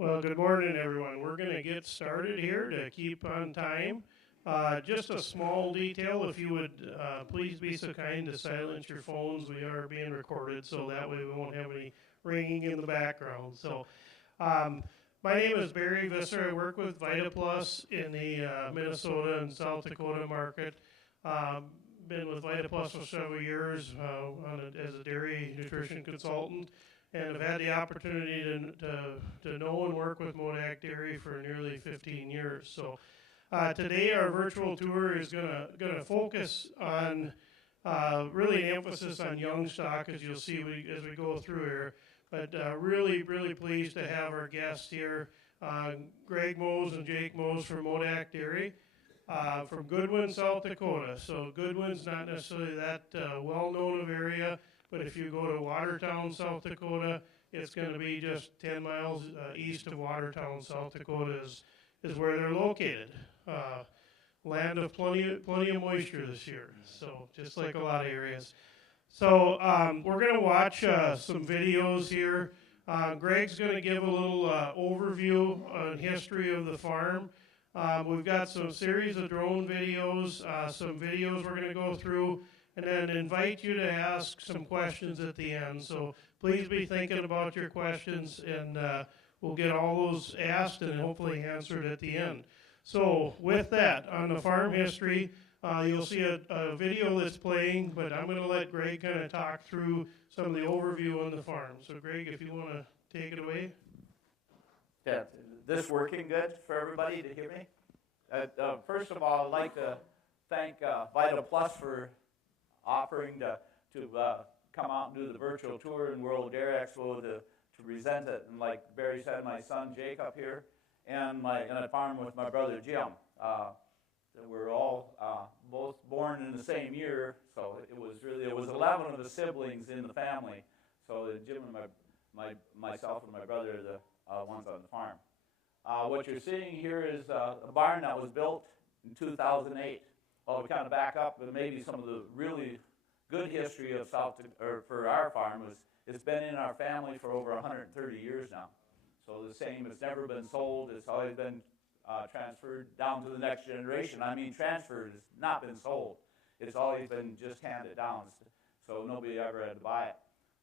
Well, good morning, everyone. We're going to get started here to keep on time. Just a small detail, if you would please be so kind to silence your phones. We are being recorded, so that way we won't have any ringing in the background. So, my name is Barry Visser. I work with VitaPlus in the Minnesota and South Dakota market. Been with VitaPlus for several years as a dairy nutrition consultant, and I've had the opportunity to know and work with MoDak Dairy for nearly 15 years. So today our virtual tour is gonna focus on really an emphasis on young stock, as you'll see as we go through here. But really pleased to have our guests here, Greg Mose and Jake Mose from MoDak Dairy. From Goodwin, South Dakota. So Goodwin's not necessarily that well-known of area, but if you go to Watertown, South Dakota, it's going to be just 10 miles east of Watertown, South Dakota is where they're located. Land of plenty of moisture this year, so just like a lot of areas. So we're going to watch some videos here. Greg's going to give a little overview on history of the farm. We've got some series of drone videos, some videos we're going to go through, and then invite you to ask some questions at the end. So please be thinking about your questions, and we'll get all those asked and hopefully answered at the end. So with that, on the farm history, you'll see a video that's playing, but I'm going to let Greg kind of talk through some of the overview on the farm. So Greg, if you want to take it away. Yeah, this working good for everybody to hear me? First of all, I'd like to thank VitaPlus for offering to come out and do the virtual tour in World Dairy Expo to present it. And like Barry said, my son Jake up here, and I farm with my brother Jim. We're all both born in the same year, so it was 11 of the siblings in the family. So Jim and myself and my brother are the ones on the farm. What you're seeing here is a barn that was built in 2008. Well, we kind of back up, but maybe some of the really good history of for our farm is it's been in our family for over 130 years now. So the same, it's never been sold. It's always been transferred down to the next generation. I mean, transferred, it's not been sold. It's always been just handed down, so nobody ever had to buy it.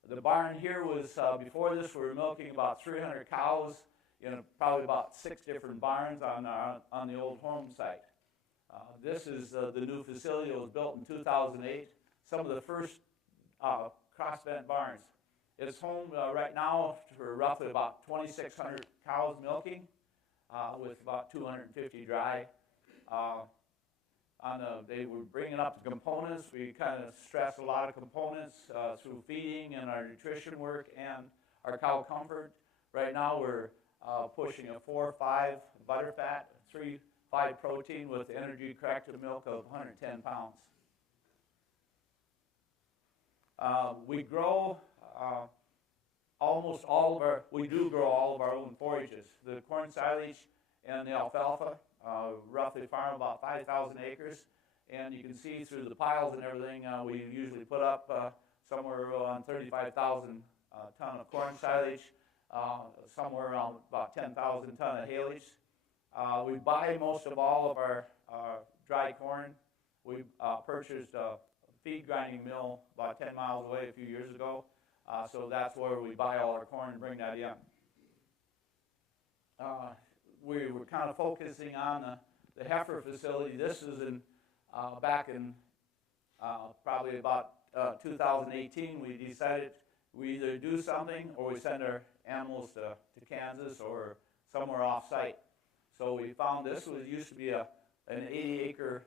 The barn here was, before this, we were milking about 300 cows in probably about 6 different barns on the old home site. This is the new facility that was built in 2008. Some of the first cross-vent barns. It's home right now for roughly about 2,600 cows milking, with about 250 dry. They were bringing up the components. We kind of stress a lot of components through feeding and our nutrition work and our cow comfort. Right now we're pushing a 4-5 butter fat, 3-5 protein with energy corrected milk of 110 pounds. We grow we do grow all of our own forages. The corn silage and the alfalfa, roughly farm about 5,000 acres. And you can see through the piles and everything, we usually put up somewhere around 35,000 ton of corn silage, somewhere around about 10,000 ton of haylage. We buy most of all of our dry corn. We purchased a feed grinding mill about 10 miles away a few years ago. So that's where we buy all our corn and bring that in. We were kind of focusing on the heifer facility. This is back in probably about 2018. We decided we either do something or we send our animals to Kansas or somewhere off-site. So we found this used to be an 80-acre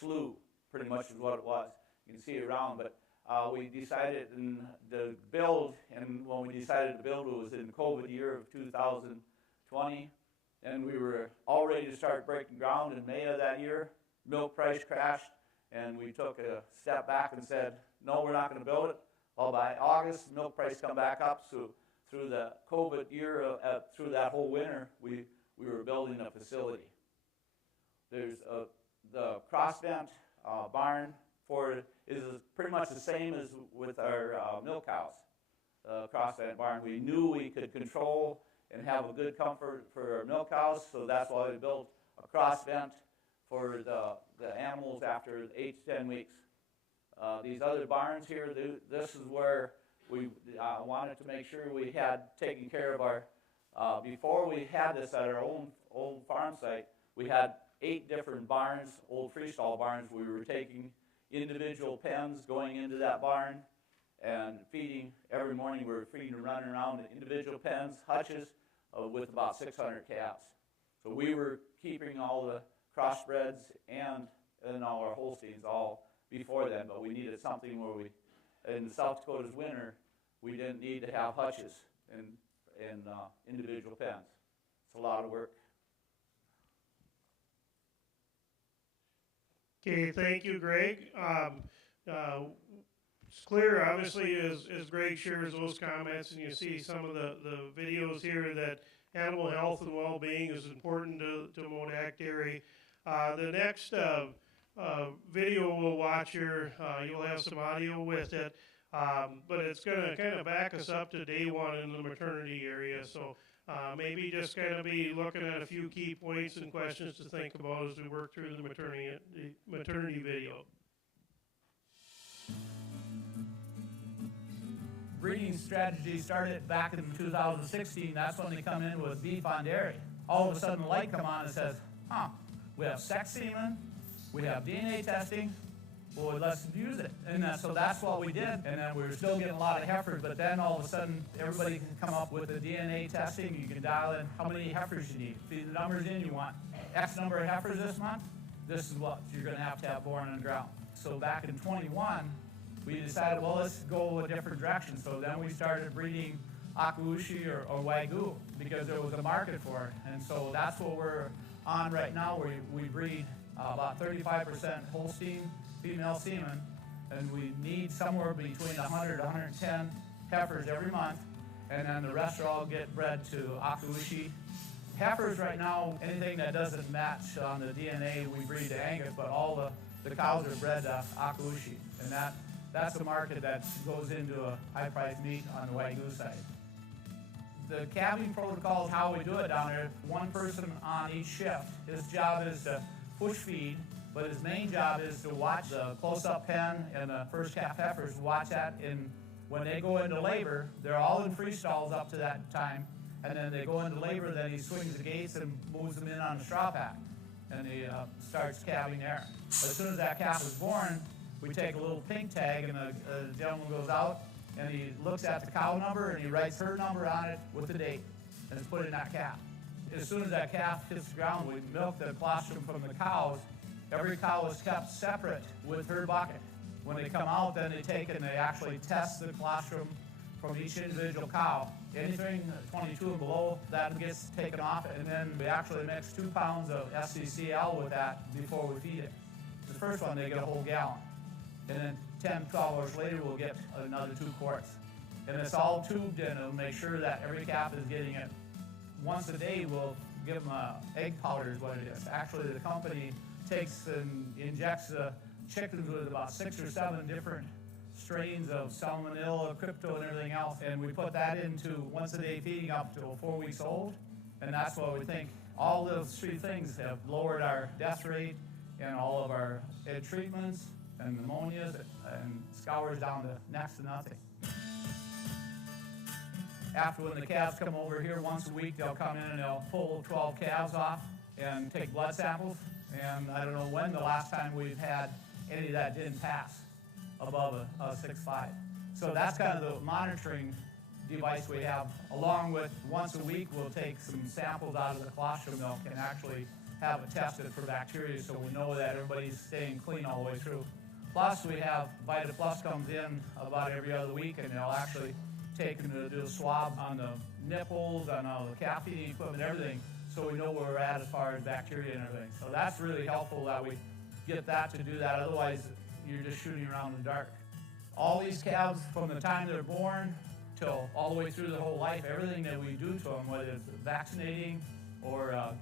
slough, pretty much is what it was. You can see it around, but we decided to build, and when we decided to build, it was in the COVID year of 2020, and we were all ready to start breaking ground in May of that year. Milk price crashed, and we took a step back and said, no, we're not going to build it. Well, by August, milk price come back up, so through the COVID year, through that whole winter, we were building a facility. There's the cross-vent barn is pretty much the same as with our milk cows. Cross-vent barn, we knew we could control and have a good comfort for our milk cows. So that's why we built a cross vent for the animals after 8 to 10 weeks. These other barns here, this is where we wanted to make sure we had taken care of our, before we had this at our own old farm site, we had 8 different barns, old freestall barns. We were taking individual pens going into that barn and feeding. Every morning we were feeding and running around in individual pens, hutches, with about 600 calves. So we were keeping all the crossbreds and all our Holsteins all before then, but we needed something where we, in South Dakota's winter, we didn't need to have hutches and individual pens. It's a lot of work. Okay, thank you, Greg. It's clear, obviously, as Greg shares those comments, and you see some of the videos here, that animal health and well-being is important to MoDak Dairy. The next video we'll watch here, you'll have some audio with it, but it's going to kind of back us up to day one in the maternity area. So maybe just kind of be looking at a few key points and questions to think about as we work through the maternity video. Breeding strategy started back in 2016. That's when they come in with beef on dairy. All of a sudden the light come on and says, we have sex semen, we have DNA testing, well, let's use it. And so that's what we did. And then we were still getting a lot of heifers, but then all of a sudden everybody can come up with the DNA testing. You can dial in how many heifers you need. Feed the numbers in. You want X number of heifers this month. This is what you're going to have born in the ground. So back in 21, we decided, well, let's go a different direction. So then we started breeding Akaushi or Wagyu because there was a market for it. And so that's what we're on right now. We breed about 35% Holstein female semen, and we need somewhere between 100 to 110 heifers every month, and then the rest are all get bred to Akaushi. Heifers right now, anything that doesn't match on the DNA, we breed to Angus, but all the cows are bred to Akaushi, and that's a market that goes into a high-priced meat on the Wagyu side. The calving protocol is how we do it down there. One person on each shift. His job is to push feed, but his main job is to watch the close-up pen and the first calf heifers, watch that. And when they go into labor, they're all in free stalls up to that time, and then they go into labor, then he swings the gates and moves them in on the straw pack, and he starts calving there. As soon as that calf is born, we take a little pink tag, and the gentleman goes out, and he looks at the cow number, and he writes her number on it with the date, and it's put in that calf. As soon as that calf hits the ground, we milk the colostrum from the cows. Every cow is kept separate with her bucket. When they come out, then they take and they actually test the colostrum from each individual cow. Anything 22 and below, that gets taken off, and then we actually mix 2 pounds of SCCL with that before we feed it. The first one, they get a whole gallon. And then 10, 12 hours later, we'll get another 2 quarts. And it's all tubed in. It'll make sure that every calf is getting it. Once a day, we'll give them egg powder is what it is. Actually, the company takes and injects the chickens with about 6 or 7 different strains of salmonella, crypto, and everything else. And we put that into once a day feeding up to 4 weeks old. And that's what we think. All those 3 things have lowered our death rate and all of our treatments and pneumonias and scours down to next to nothing. After when the calves come over here once a week, they'll come in and they'll pull 12 calves off and take blood samples. And I don't know when the last time we've had any that didn't pass above a 6.5. So that's kind of the monitoring device we have, along with once a week we'll take some samples out of the colostrum milk and actually have it tested for bacteria so we know that everybody's staying clean all the way through. Plus we have Vita Plus comes in about every other week, and they'll actually take and do a swab on the nipples, on all the calf feeding equipment, everything, so we know where we're at as far as bacteria and everything. So that's really helpful that we get that to do that. Otherwise, you're just shooting around in the dark. All these calves, from the time they're born till all the way through their whole life, everything that we do to them, whether it's vaccinating or a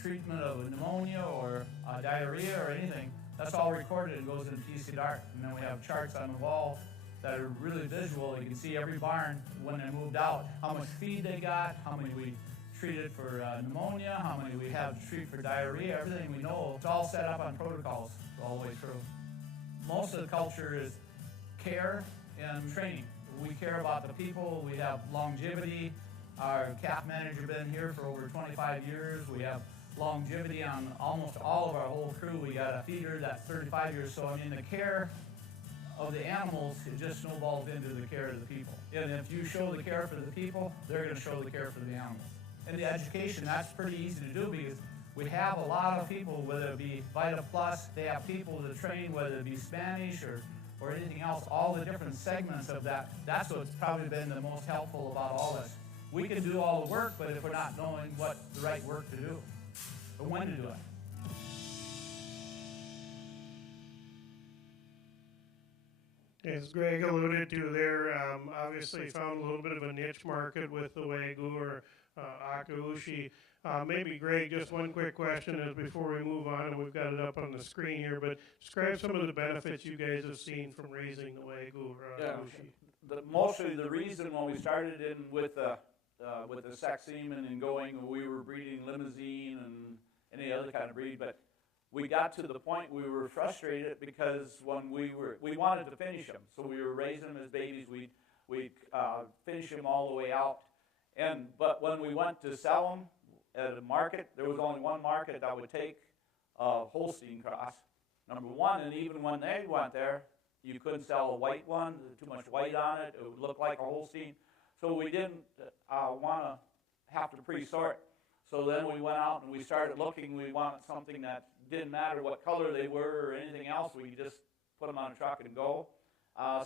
treatment of pneumonia or diarrhea or anything, that's all recorded and goes into PC Dart. And then we have charts on the wall that are really visual. You can see every barn when they moved out, how much feed they got, how many we treated for pneumonia, how many we have to treat for diarrhea, everything we know. It's all set up on protocols all the way through. Most of the culture is care and training. We care about the people. We have longevity. Our calf manager been here for over 25 years. We have longevity on almost all of our whole crew. We got a feeder that's 35 years. So I mean, the care of the animals, it just snowballs into the care of the people. And if you show the care for the people, they're going to show the care for the animals. And the education, that's pretty easy to do because we have a lot of people, whether it be Vita Plus, they have people to train, whether it be Spanish or anything else, all the different segments of that. That's what's probably been the most helpful about all this. We can do all the work, but if we're not knowing what the right work to do, or when to do it. As Greg alluded to there, obviously found a little bit of a niche market with the Wagyu or Akaushi. Maybe Greg, just one quick question as before we move on, and we've got it up on the screen here, but describe some of the benefits you guys have seen from raising the Wagyu or Akaushi. Mostly the reason when we started in with the sex semen and going, we were breeding limousine and any other kind of breed, but we got to the point we were frustrated because when we wanted to finish them, so we were raising them as babies. We'd finish them all the way out, but when we went to sell them at a market, there was only one market that would take a Holstein cross, number one, and even when they went there, you couldn't sell a white one, too much white on it, it would look like a Holstein, so we didn't want to have to pre-sort. So then we went out and we started looking. We wanted something that didn't matter what color they were or anything else. We just put them on a truck and go.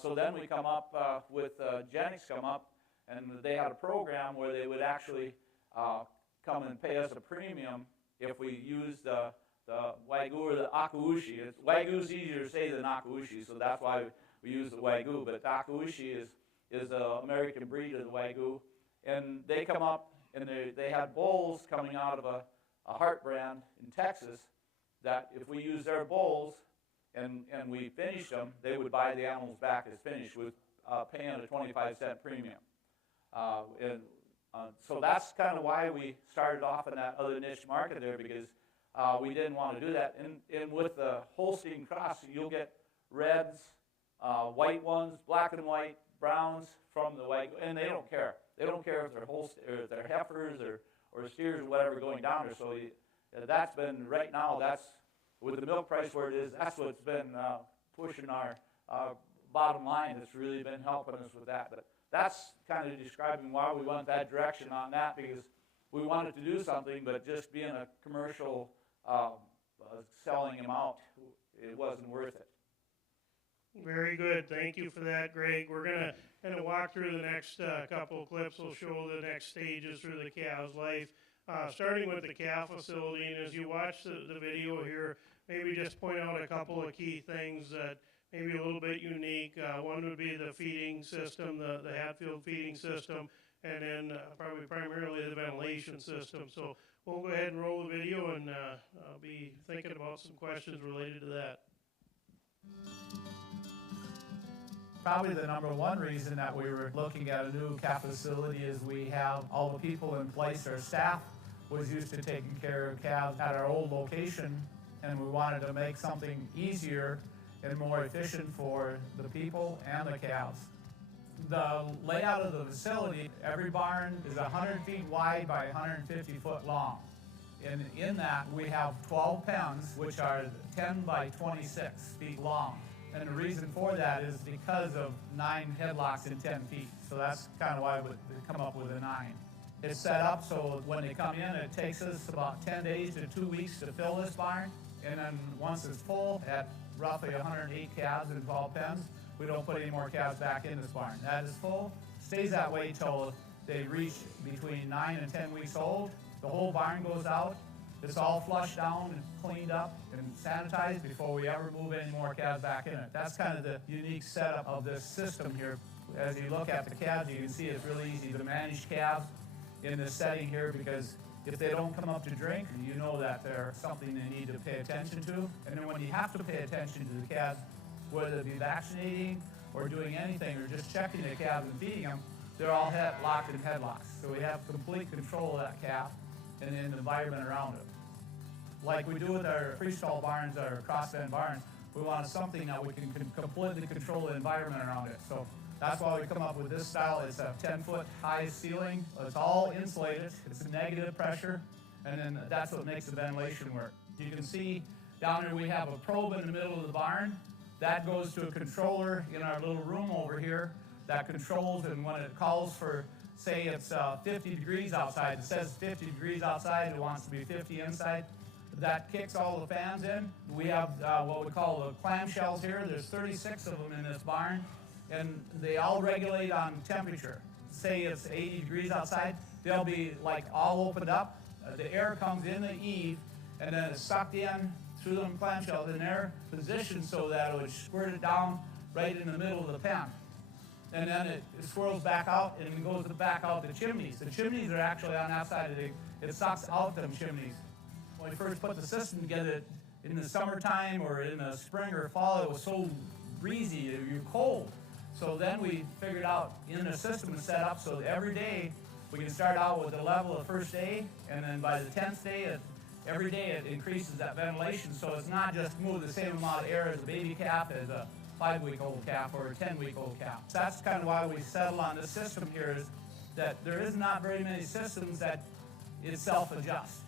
So then we come up with Genix come up, and they had a program where they would actually come and pay us a premium if we used the Wagyu or the Akaushi. Wagyu's easier to say than Akaushi, so that's why we use the Wagyu. But the Akaushi is an American breed of the Wagyu, and they come up. And they had bulls coming out of a Hart brand in Texas that if we use their bulls and we finished them, they would buy the animals back as finished with paying a 25-cent premium. So that's kind of why we started off in that other niche market there, because we didn't want to do that. And with the Holstein cross, you'll get reds, white ones, black and white, browns from the Wagyu, and they don't care. They don't care if they're or they're heifers or steers or whatever going down there. So that's been, right now, that's, with the milk price where it is, that's what's been pushing our bottom line. It's really been helping us with that. But that's kind of describing why we went that direction on that, because we wanted to do something, but just being a commercial selling them out, it wasn't worth it. Very good. Thank you for that, Greg. We're going to kind of walk through the next couple of clips. We'll show the next stages through the calf's life, starting with the calf facility. And as you watch the video here, maybe just point out a couple of key things that maybe a little bit unique. One would be the feeding system, the Hatfield feeding system, and then probably primarily the ventilation system. So we'll go ahead and roll the video, and I'll be thinking about some questions related to that. Probably the number one reason that we were looking at a new calf facility is we have all the people in place. Our staff was used to taking care of calves at our old location, and we wanted to make something easier and more efficient for the people and the calves. The layout of the facility, every barn is 100 feet wide by 150 foot long. And in that, we have 12 pens, which are 10 by 26 feet long. And the reason for that is because of 9 headlocks in 10 feet. So that's kind of why we come up with a 9. It's set up so when they come in, it takes us about 10 days to 2 weeks to fill this barn. And then once it's full, at roughly 108 calves in 12 pens, we don't put any more calves back in this barn. That is full, stays that way till they reach between 9 and 10 weeks old. The whole barn goes out. It's all flushed down and cleaned up and sanitized before we ever move any more calves back in it. That's kind of the unique setup of this system here. As you look at the calves, you can see it's really easy to manage calves in this setting here, because if they don't come up to drink, you know that they're something they need to pay attention to. And then when you have to pay attention to the calves, whether it be vaccinating or doing anything or just checking the calves and feeding them, they're all locked in headlocks. So we have complete control of that calf and then the environment around it. Like we do with our freestall barns, our crossbend barns, we want something that we can completely control the environment around it. So that's why we come up with this style. It's a 10-foot high ceiling. It's all insulated. It's negative pressure, and then that's what makes the ventilation work. You can see down here we have a probe in the middle of the barn. That goes to a controller in our little room over here that controls, and when it calls for, say it's 50 degrees outside, it says 50 degrees outside, it wants to be 50 inside. That kicks all the fans in. We have what we call the clamshells here. There's 36 of them in this barn, and they all regulate on temperature. Say it's 80 degrees outside, they'll be like all opened up. The air comes in the eave, and then it's sucked in through them clamshells, and they're positioned so that it would squirt it down right in the middle of the pen. And then it swirls back out and it goes back out the chimneys. The chimneys are actually on that side of it sucks out them chimneys. When we first put the system together in the summertime or in the spring or fall, it was so breezy, you're cold. So then we figured out in the system is set up so every day we can start out with the level of the first day, and then by the 10th day, every day it increases that ventilation, so it's not just move the same amount of air as a baby calf as a 5-week-old calf or a 10-week-old calf. So that's kind of why we settle on this system here, is that there is not very many systems that it self-adjusts.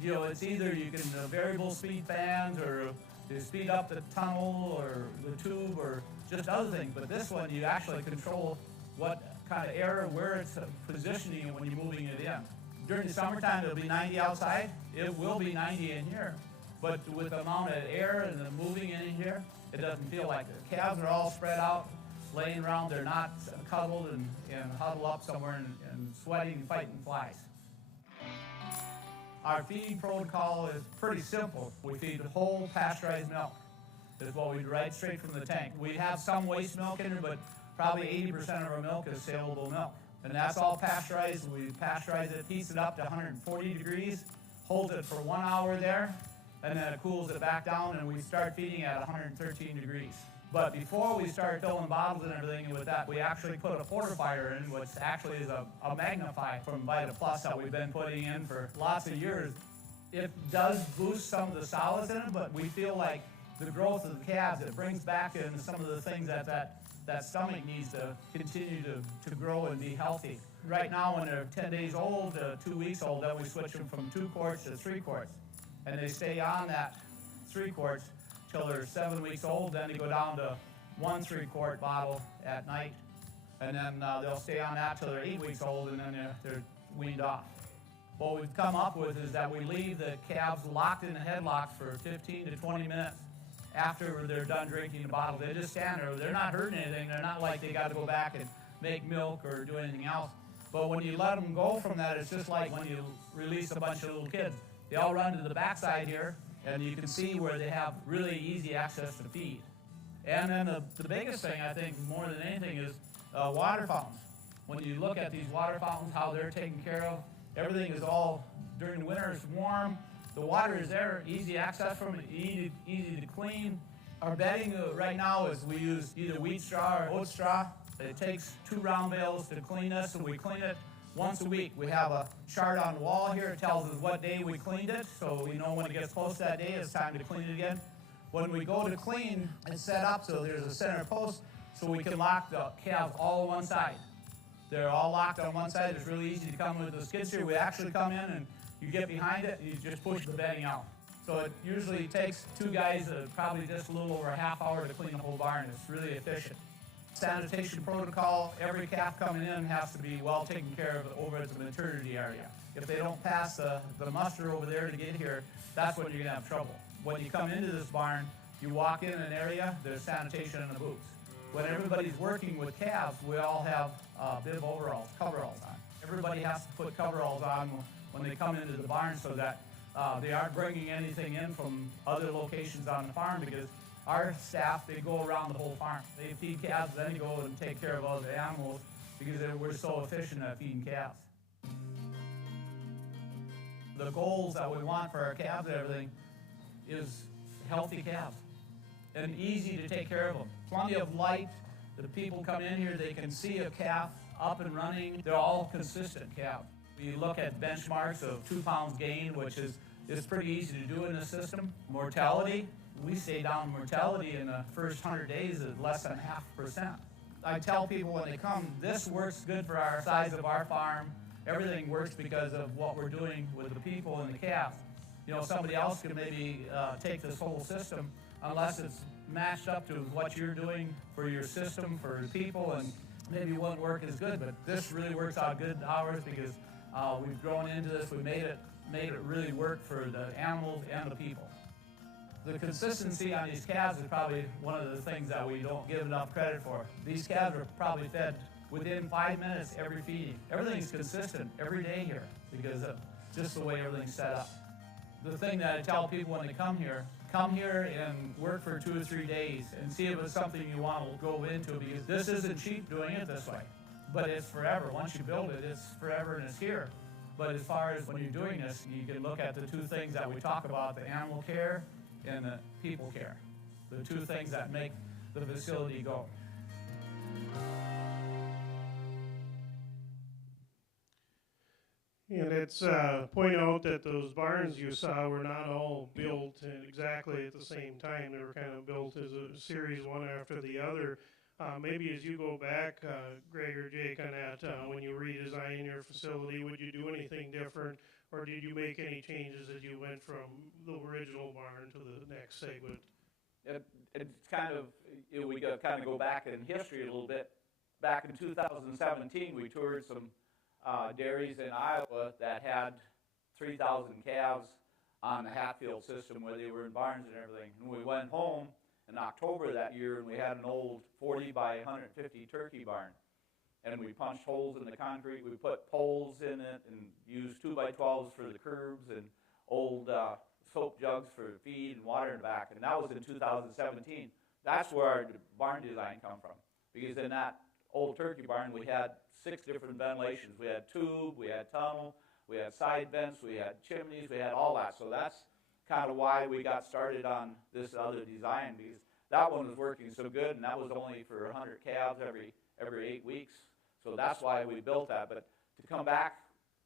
You know, it's either you can variable speed fans or to speed up the tunnel or the tube or just other things, but this one you actually control what kind of air, where it's positioning it when you're moving it in. During the summertime it'll be 90 outside, it will be 90 in here, but with the amount of air and the moving in here, it doesn't feel like it. The calves are all spread out, laying around, they're not cuddled and huddled up somewhere and sweating and fighting flies. Our feeding protocol is pretty simple. We feed whole pasteurized milk. That's what we do right straight from the tank. We have some waste milk in there, but probably 80% of our milk is saleable milk. And that's all pasteurized. We pasteurize it, heats it up to 140 degrees, hold it for 1 hour there, and then it cools it back down, and we start feeding at 113 degrees. But before we start filling bottles and everything with that, we actually put a fortifier in, which actually is a magnify from Vita Plus that we've been putting in for lots of years. It does boost some of the solids in it, but we feel like the growth of the calves, it brings back in some of the things that stomach needs to continue to grow and be healthy. Right now, when they're 10 days old, 2 weeks old, then we switch them from 2 quarts to 3 quarts. And they stay on that 3 quarts till they're 7 weeks old, then they go down to 1 3-quart bottle at night, and then they'll stay on that till they're 8 weeks old, and then they're weaned off. What we've come up with is that we leave the calves locked in the headlocks for 15 to 20 minutes after they're done drinking the bottle. They just stand there. They're not hurting anything. They're not like they got to go back and make milk or do anything else. But when you let them go from that, it's just like when you release a bunch of little kids. They all run to the backside here, and you can see where they have really easy access to feed. And then the biggest thing, I think, more than anything, is water fountains. When you look at these water fountains, how they're taken care of, everything is all, during the winter, it's warm. The water is there, easy access from it, easy to clean. Our bedding right now is we use either wheat straw or oat straw. It takes 2 round bales to clean this, and we clean it once a week. We have a chart on the wall here. It tells us what day we cleaned it, so we know when it gets close to that day, it's time to clean it again. When we go to clean, it's set up so there's a center post so we can lock the calves all on one side. They're all locked on one side. It's really easy to come with the skid steer. We actually come in and you get behind it and you just push the bedding out. So it usually takes 2 guys probably just a little over a half hour to clean the whole barn. It's really efficient. Sanitation protocol, every calf coming in has to be well taken care of over at the maternity area. If they don't pass the muster over there to get here, that's when you're going to have trouble. When you come into this barn, you walk in an area, there's sanitation in the booths. When everybody's working with calves, we all have bib overalls, coveralls on. Everybody has to put coveralls on when they come into the barn so that they aren't bringing anything in from other locations on the farm, because our staff, they go around the whole farm. They feed calves, then they go and take care of other animals because we're so efficient at feeding calves. The goals that we want for our calves and everything is healthy calves and easy to take care of them. Plenty of light, The people come in here, they can see a calf up and running. They're all consistent calves. You look at benchmarks of 2 pounds gain, which is pretty easy to do in the system. Mortality, we stay down mortality in the first 100 days at less than 0.5%. I tell people when they come, this works good for our size of our farm. Everything works because of what we're doing with the people and the calves. You know, somebody else can maybe take this whole system, unless it's matched up to what you're doing for your system, for the people, and maybe it won't work as good, but this really works out good ours because we've grown into this, we made it really work for the animals and the people. The consistency on these calves is probably one of the things that we don't give enough credit for. These calves are probably fed within 5 minutes every feeding. Everything's consistent every day here because of just the way everything's set up. The thing that I tell people when they come here and work for 2 or 3 days and see if it's something you want to go into, because this isn't cheap doing it this way, but it's forever. Once you build it, it's forever and it's here. But as far as when you're doing this, you can look at the 2 things that we talk about, the animal care and the people care. The 2 things that make the facility go. And it's point out that those barns you saw were not all built exactly at the same time. They were kind of built as a series, one after the other. Maybe as you go back, Greg or Jake, on that, when you redesign your facility, would you do anything different, or did you make any changes as you went from the original barn to the next segment? It's kind of, we kind of go back in history a little bit. Back in 2017, we toured some dairies in Iowa that had 3,000 calves on the Hatfield system where they were in barns and everything. And we went home in October that year and we had an old 40 by 150 turkey barn. And we punched holes in the concrete, we put poles in it and used 2x12s for the curbs and old soap jugs for feed and water in the back. And that was in 2017. That's where our barn design come from. Because in that old turkey barn we had 6 different ventilations. We had tube, we had tunnel, we had side vents, we had chimneys, we had all that. So that's kind of why we got started on this other design, because that one was working so good, and that was only for 100 calves every 8 weeks. So that's why we built that. But to come back,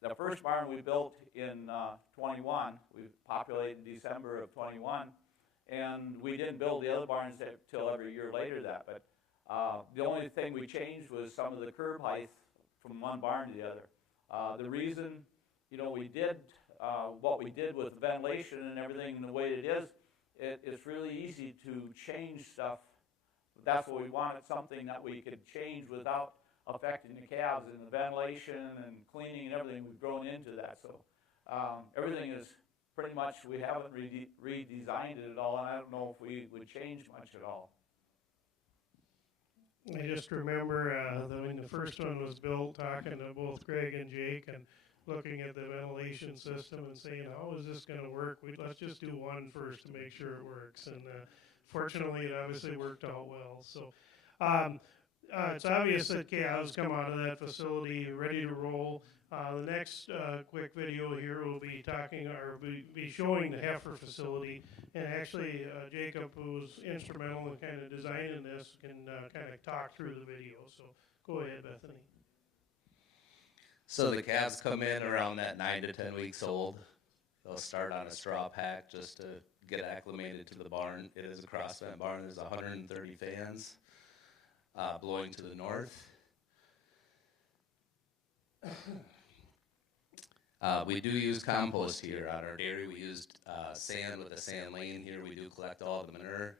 the first barn we built in 21, we populated in December of 21, and we didn't build the other barns until every year later that. But the only thing we changed was some of the curb height from one barn to the other. The reason, we did what we did with the ventilation and everything and the way it is, it's really easy to change stuff. That's what we wanted, something that we could change without affecting the calves, and the ventilation and cleaning and everything. We've grown into that. So everything is pretty much, we haven't redesigned it at all, and I don't know if we would change much at all. I just remember when the first one was built, talking to both Greg and Jake and looking at the ventilation system and saying, how is this going to work? Let's just do one first to make sure it works. And fortunately, it obviously worked out well. So it's obvious that calves come out of that facility ready to roll. The next quick video here will be be showing the heifer facility, and actually Jacob, who's instrumental in kind of designing this, can kind of talk through the video. So go ahead, Bethany. So the calves come in around that 9 to 10 weeks old. They'll start on a straw pack just to get acclimated to the barn. It is a cross-vent barn. There's 130 fans blowing to the north. We do use compost here on our dairy. We used sand with a sand lane here. We do collect all the manure,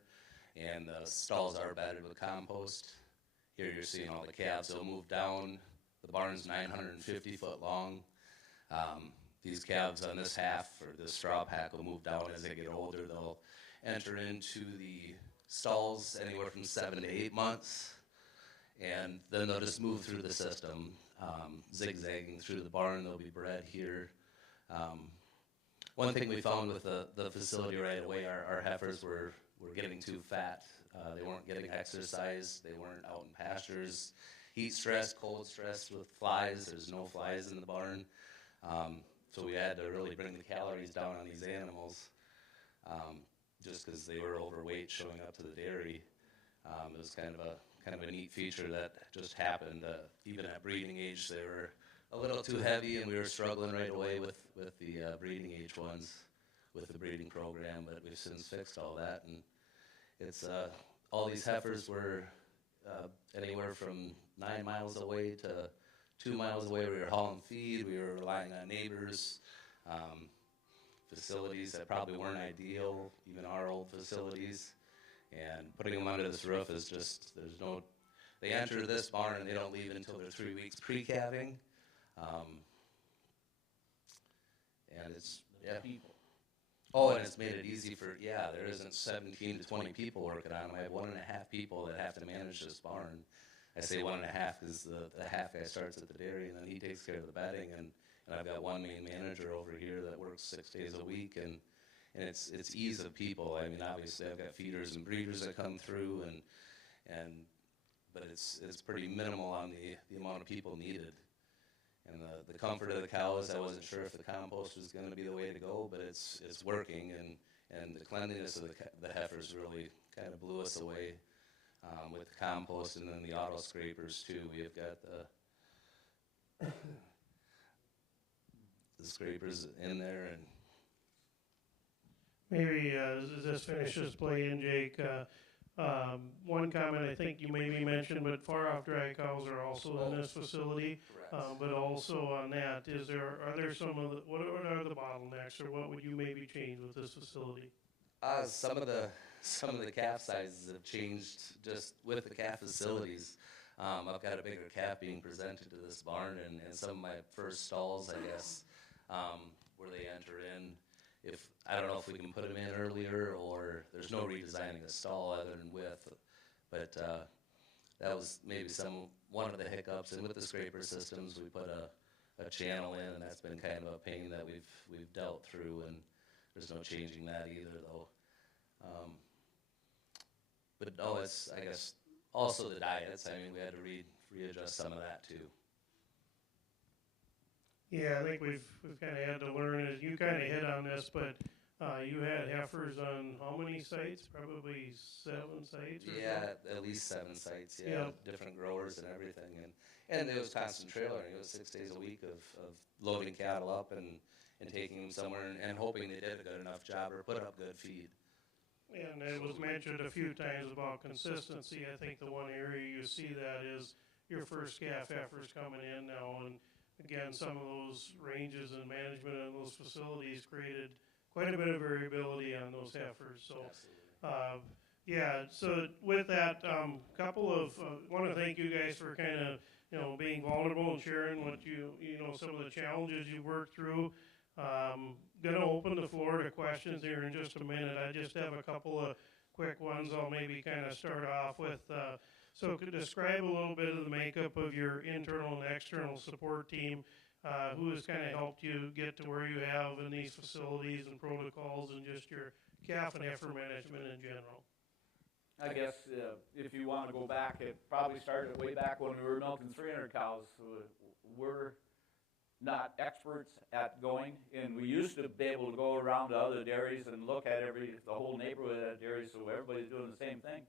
and the stalls are bedded with compost. Here you're seeing all the calves. They'll move down. The barn's 950 foot long. These calves on this half, or this straw pack, will move down as they get older. They'll enter into the stalls anywhere from 7 to 8 months, and then they'll just move through the system. Zigzagging through the barn. They'll be bred here. One thing we found with the facility right away, our heifers were getting too fat. They weren't getting exercise. They weren't out in pastures. Heat stress, cold stress with flies. There's no flies in the barn. So we had to really bring the calories down on these animals just because they were overweight showing up to the dairy. It was kind kind of a neat feature that just happened. Even at breeding age, they were a little too heavy, and we were struggling right away with the breeding age ones with the breeding program, but we've since fixed all that. And it's all these heifers were anywhere from 9 miles away to 2 miles away. We were hauling feed. We were relying on neighbors, facilities that probably weren't ideal, even our old facilities. And putting them under this roof is just, they enter this barn and they don't leave until they're 3 weeks pre-calving. And it's, yeah. Oh, and it's made it easy for, there isn't 17 to 20 people working on them. I have 1.5 people that have to manage this barn. I say 1.5 because the half guy starts at the dairy, and then he takes care of the bedding, and I've got one main manager over here that works 6 days a week, and it's ease of people. I mean, obviously I've got feeders and breeders that come through, but it's pretty minimal on the amount of people needed. And the comfort of the cows, I wasn't sure if the compost was going to be the way to go, but it's working, and the cleanliness of the heifers really kind of blew us away with the compost, and then the auto scrapers too. We've got the scrapers in there, and Maybe as this finishes playing, Jake, one comment I think you maybe mentioned, but far-off dry cows are also in this facility. But also on that, are there some of what are the bottlenecks, or what would you maybe change with this facility? Some of the calf sizes have changed just with the calf facilities. I've got a bigger calf being presented to this barn, and some of my first stalls, I guess, where they enter in. I don't know if we can put them in earlier, or there's no redesigning the stall other than width, but that was maybe one of the hiccups. And with the scraper systems, we put a channel in, and that's been kind of a pain that we've dealt through, and there's no changing that either, though. But no, it's, I guess, also the diets. I mean, we had to readjust some of that too. Yeah, I think we've kind of had to learn, as you kind of hit on this, but you had heifers on how many sites? Probably 7 sites? Or Yeah, at least 7 sites, different growers and everything. And it was constant trailering. It was 6 days a week of loading cattle up and taking them somewhere and hoping they did a good enough job or put up good feed. And it was mentioned a few times about consistency. I think the one area you see that is your first calf heifers coming in now, and again, some of those ranges and management in those facilities created quite a bit of variability on those heifers. So, so with that, want to thank you guys for kind of, being vulnerable and sharing what some of the challenges you worked through. Going to open the floor to questions here in just a minute. I just have a couple of quick ones I'll maybe kind of start off with. So could describe a little bit of the makeup of your internal and external support team, who has kind of helped you get to where you have in these facilities and protocols, and just your calf and heifer management in general. I guess if you want to go back, it probably started way back when we were milking 300 cows. We're not experts at going, and we used to be able to go around to other dairies and look at the whole neighborhood at dairies, so everybody's doing the same thing.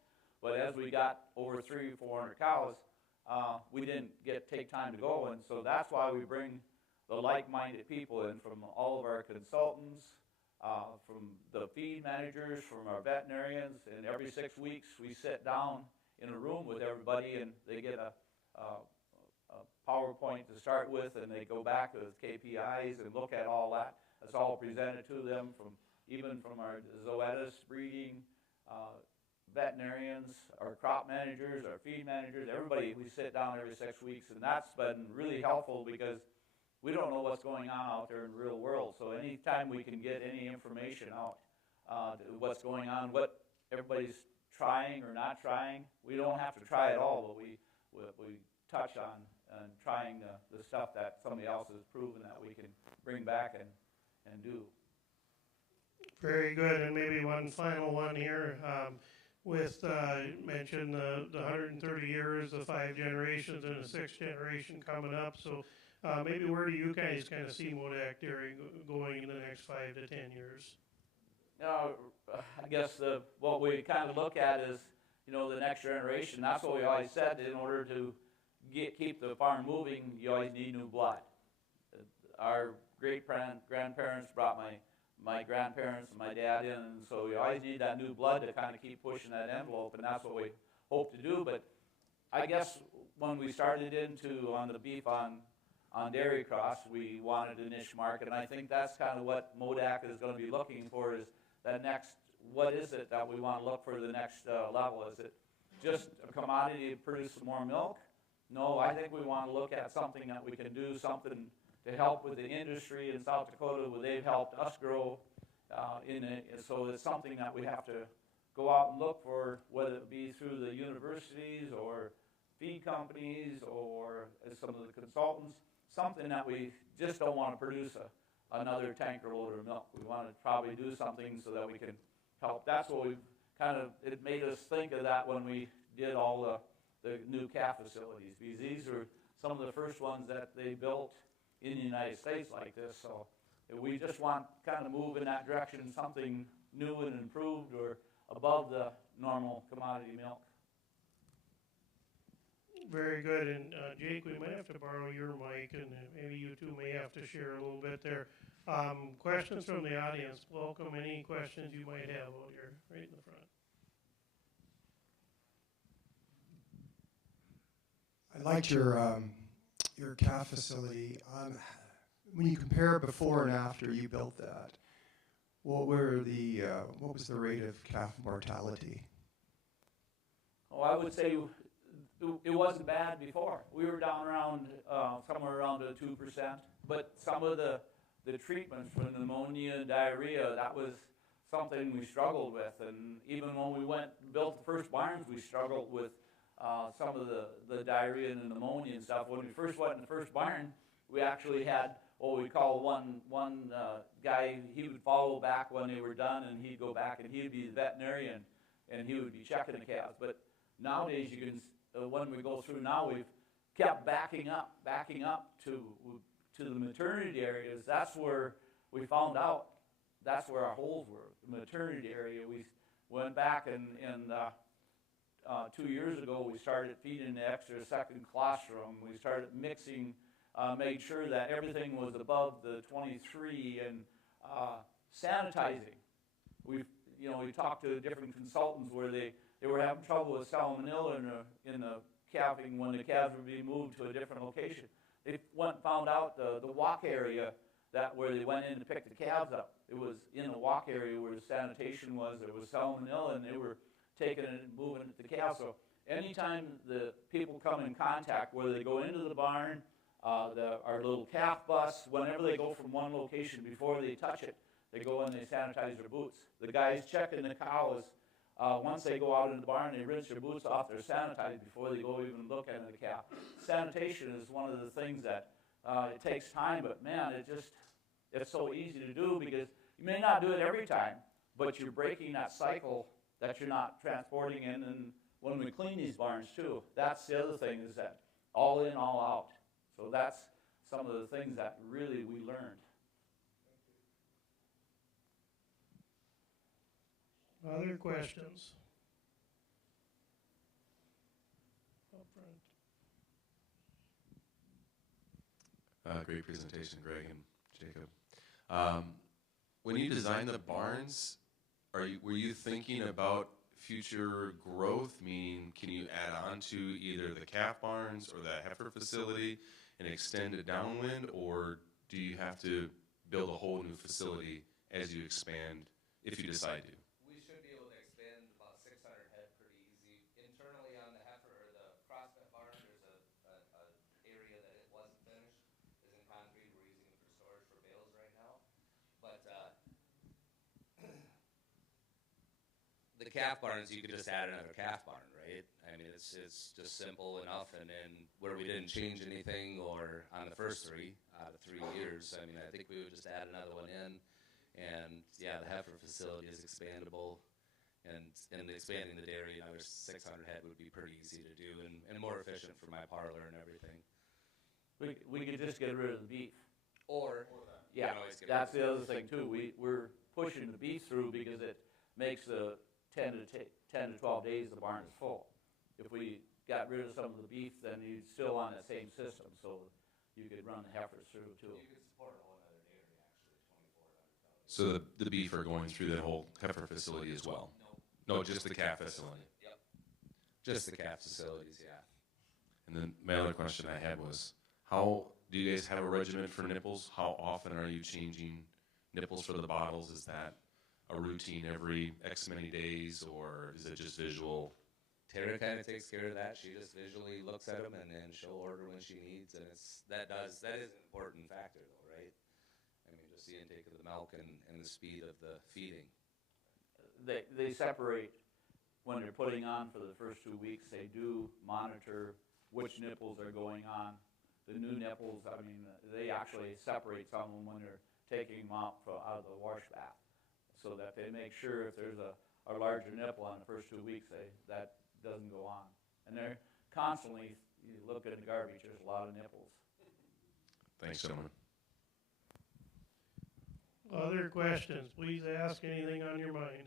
But as we got over 300 or 400 cows, we didn't take time to go, and so that's why we bring the like-minded people in from all of our consultants, from the feed managers, from our veterinarians, and every 6 weeks we sit down in a room with everybody, and they get a PowerPoint to start with, and they go back with KPIs and look at all that. That's all presented to them even from our zoetis, breeding, veterinarians, our crop managers, our feed managers, everybody. We sit down every 6 weeks, and that's been really helpful because we don't know what's going on out there in the real world. So anytime we can get any information out, what's going on, what everybody's trying or not trying, we don't have to try it all, but we touch on trying the stuff that somebody else has proven that we can bring back and do. Very good. And maybe one final one here. Mentioned the 130 years, the 5 generations, and the 6th generation coming up. So maybe where do you guys kind of see MoDak Dairy going in the next 5 to 10 years? I guess what we kind of look at is the next generation. That's what we always said. In order to keep the farm moving, you always need new blood. Our great-grandparents brought my grandparents and my dad in, and so we always need that new blood to kind of keep pushing that envelope, and that's what we hope to do. But I guess when we started on the beef on dairy cross, we wanted a niche market, and I think that's kind of what MoDak is going to be looking for, is that next, what is it that we want to look for the next level? Is it just a commodity to produce some more milk? No, I think we want to look at something that we can do, something to help with the industry in South Dakota, where they've helped us grow so it's something that we have to go out and look for, whether it be through the universities or feed companies or some of the consultants, something that we just don't want to produce another tanker load of milk. We want to probably do something so that we can help. That's what we've it made us think of that when we did all the new calf facilities, because these are some of the first ones that they built in the United States like this. So we just want kind of move in that direction, something new and improved or above the normal commodity milk. Very good. And Jake, we might have to borrow your mic, and maybe you two may have to share a little bit there. Questions from the audience. Welcome any questions you might have out here, right in the front. I liked your calf facility. When you compare before and after you built that, what was the rate of calf mortality? Oh, I would say it wasn't bad before. We were down around somewhere around 2%, but some of the treatments for pneumonia and diarrhea, that was something we struggled with. And even when we built the first barns, we struggled with some of the diarrhea and the pneumonia and stuff. When we first went in the first barn, we actually had what we call one guy. He would follow back when they were done, and he'd go back, and he'd be the veterinarian, and he would be checking the calves. But nowadays, you can, when we go through now, we've kept backing up to the maternity areas. That's where we found out. That's where our holes were, the maternity area. We went back and 2 years ago, we started feeding the extra second colostrum. We started mixing, made sure that everything was above the 23, and sanitizing. We talked to different consultants where they were having trouble with salmonella in the calving when the calves were being moved to a different location. They went and found out the walk area where they went in to pick the calves up. It was in the walk area where the sanitation was. There was salmonella, and they were taking it and moving it to the calves. So anytime the people come in contact, whether they go into the barn, our little calf bus, whenever they go from one location, before they touch it, they go in and they sanitize their boots. The guys checking the cows, once they go out in the barn, they rinse their boots off, they're sanitized before they go even look at the calf. Sanitation is one of the things that it takes time, but man, it's so easy to do, because you may not do it every time, but you're breaking that cycle that you're not transporting in. And when we clean these barns too, that's the other thing, is that all in, all out. So that's some of the things that really we learned. Other questions? Up front. Great presentation, Greg and Jacob. When you designed the barns, were you thinking about future growth? Meaning, can you add on to either the calf barns or the heifer facility and extend it downwind, or do you have to build a whole new facility as you expand, if you decide to? We should be able to expand about 600 head pretty easy. Internally on the heifer or the crossfed barn, there's a area that it wasn't finished, is in concrete. We're using it for storage for bales right now. But the calf barns, you could just add another calf barn, right? I mean, it's just simple enough. And then where we didn't change anything, or on the first 3 out of 3 years, I mean, I think we would just add another one in. And yeah, the heifer facility is expandable, and expanding the dairy another 600 head would be pretty easy to do, and more efficient for my parlor and everything. We could just get rid of the beef. Or yeah, that's the other thing too. We're pushing the beef through because it makes the 10 10 to 12 days, the barn is full. If we got rid of some of the beef, then you'd still on that same system, so you could run the heifers through too. You could support a whole other dairy, actually, 2,400. So the beef are going through that whole heifer facility as well? No, just the calf facility. Yep. Just the calf facilities, yeah. And then my other question I had was, how do you guys have a regimen for nipples? How often are you changing nipples for the bottles? Is that a routine every X many days, or is it just visual? Tara kind of takes care of that. She just visually looks at them, and then she'll order when she needs, and that is an important factor, though, right? I mean, just the intake of the milk and the speed of the feeding. They separate when they're putting on for the first 2 weeks. They do monitor which nipples are going on. The new nipples, I mean, they actually separate some of them when they're taking them out of the wash bath, so that they make sure if there's a larger nipple on the first 2 weeks, that doesn't go on. And they're constantly, you look at the garbage, there's a lot of nipples. Thanks, gentlemen. Other questions? Please ask anything on your mind.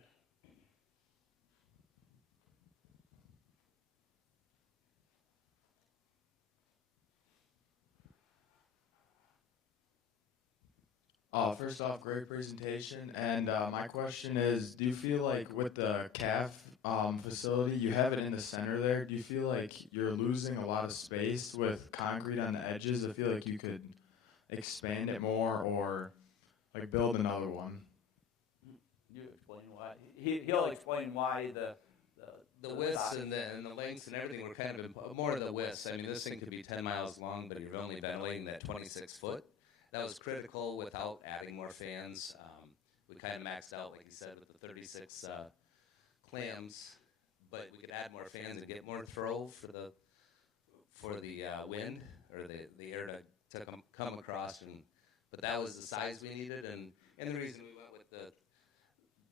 First off, great presentation. And my question is, do you feel like with the calf facility, you have it in the center there, do you feel like you're losing a lot of space with concrete on the edges? I feel like you could expand it more or like build another one. You explain why. He'll explain why The widths and the lengths and everything were kind of more of the widths. I mean, this thing could be 10 miles long, but you're only ventilating that 26 foot. That was critical without adding more fans. We kind of maxed out, like you said, with the 36 clams, but we could add more fans and get more throw for the wind or the air to come across. But that was the size we needed, and the reason we went with